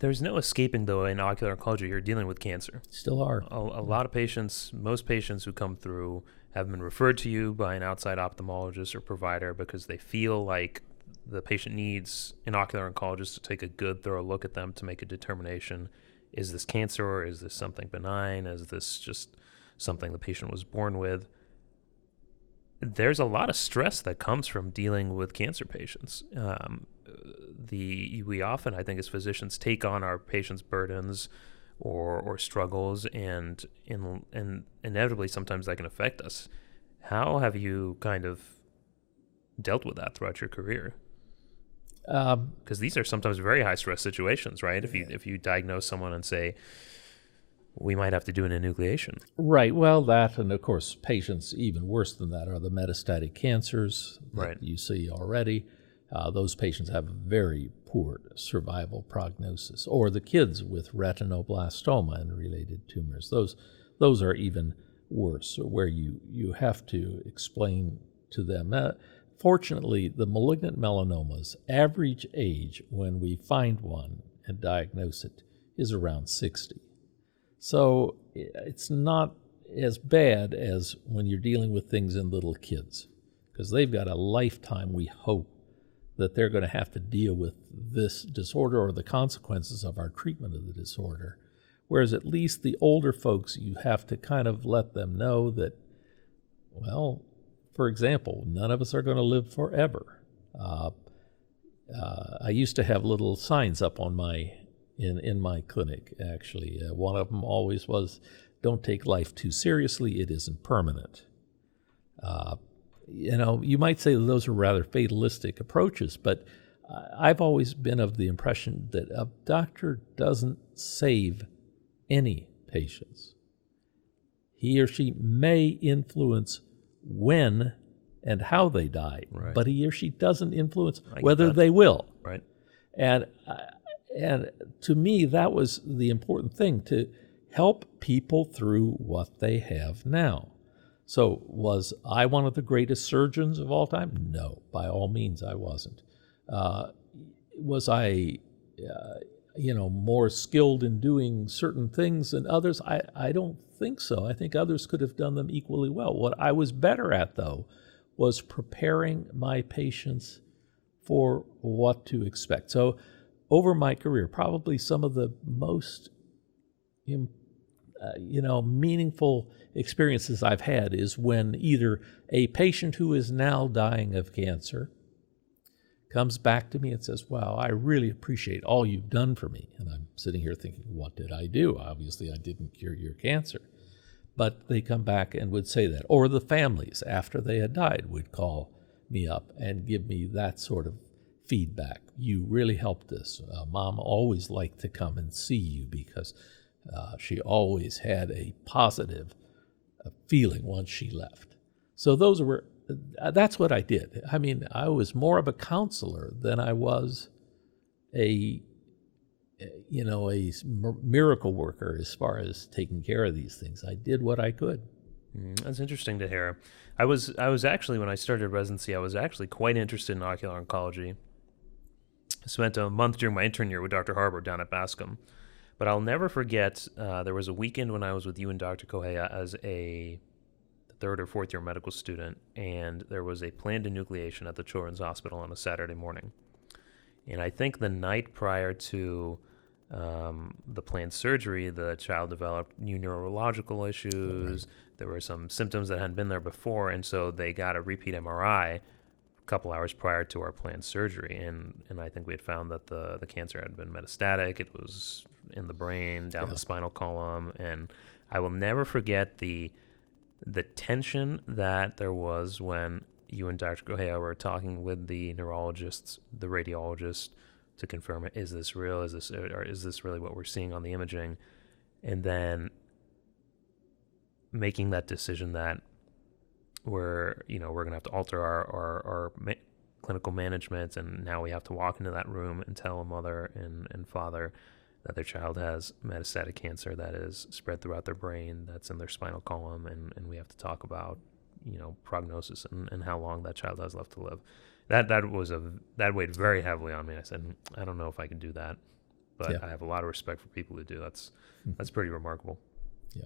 There's no escaping, though, in ocular oncology. You're dealing with cancer. Still are. A lot of patients, most patients who come through have been referred to you by an outside ophthalmologist or provider because they feel like the patient needs an ocular oncologist to take a good, thorough look at them to make a determination. Is this cancer, or is this something benign? Is this just something the patient was born with? There's a lot of stress that comes from dealing with cancer patients. We often, I think, as physicians, take on our patients' burdens or struggles, and inevitably sometimes that can affect us. How have you kind of dealt with that throughout your career? Because these are sometimes very high stress situations, right? If you diagnose someone and say, we might have to do an enucleation. Right. Well, that, and of course, patients even worse than that are the metastatic cancers that you see already. Those patients have very poor survival prognosis. Or the kids with retinoblastoma and related tumors. Those are even worse, where you have to explain to them. Fortunately, the malignant melanomas, average age when we find one and diagnose it is around 60. So it's not as bad as when you're dealing with things in little kids, because they've got a lifetime, we hope, that they're going to have to deal with this disorder or the consequences of our treatment of the disorder. Whereas at least the older folks, you have to kind of let them know that, well, for example, none of us are going to live forever. I used to have little signs up on in my clinic, actually. One of them always was, don't take life too seriously, it isn't permanent. You might say that those are rather fatalistic approaches, but I've always been of the impression that a doctor doesn't save any patients. He or she may influence when and how they die, but he or she doesn't influence whether they will. Right. And to me, that was the important thing, to help people through what they have now. So was I one of the greatest surgeons of all time? No, by all means I wasn't. Was I, more skilled in doing certain things than others? I don't think so. I think others could have done them equally well. What I was better at, though, was preparing my patients for what to expect. So over my career, probably some of the most meaningful experiences I've had is when either a patient who is now dying of cancer comes back to me and says, wow, I really appreciate all you've done for me. And I'm sitting here thinking, what did I do? Obviously, I didn't cure your cancer. But they come back and would say that. Or the families, after they had died, would call me up and give me that sort of feedback. You really helped us. Mom always liked to come and see you because she always had a positive feeling once she left. So that's what I did. I mean, I was more of a counselor than I was a miracle worker as far as taking care of these things. I did what I could. That's interesting to hear. I was actually, when I started residency, I was actually quite interested in ocular oncology. I spent a month during my intern year with Dr. Harbour down at Bascom. But I'll never forget, there was a weekend when I was with you and Dr. Correa as a third or fourth year medical student, and there was a planned enucleation at the Children's Hospital on a Saturday morning. And I think the night prior to the planned surgery, the child developed new neurological issues. There were some symptoms that hadn't been there before, and so they got a repeat MRI a couple hours prior to our planned surgery. And I think we had found that the cancer had been metastatic. It was in the brain, down the spinal column, and I will never forget the tension that there was when you and Dr. Correa were talking with the neurologists, the radiologist, to confirm, is this real? Is this really what we're seeing on the imaging? And then making that decision that we're going to have to alter our clinical management, and now we have to walk into that room and tell a mother and father that their child has metastatic cancer that is spread throughout their brain, that's in their spinal column, and we have to talk about, prognosis and how long that child has left to live. That weighed very heavily on me. I said, I don't know if I can do that. but I have a lot of respect for people who do. That's pretty remarkable. Yeah.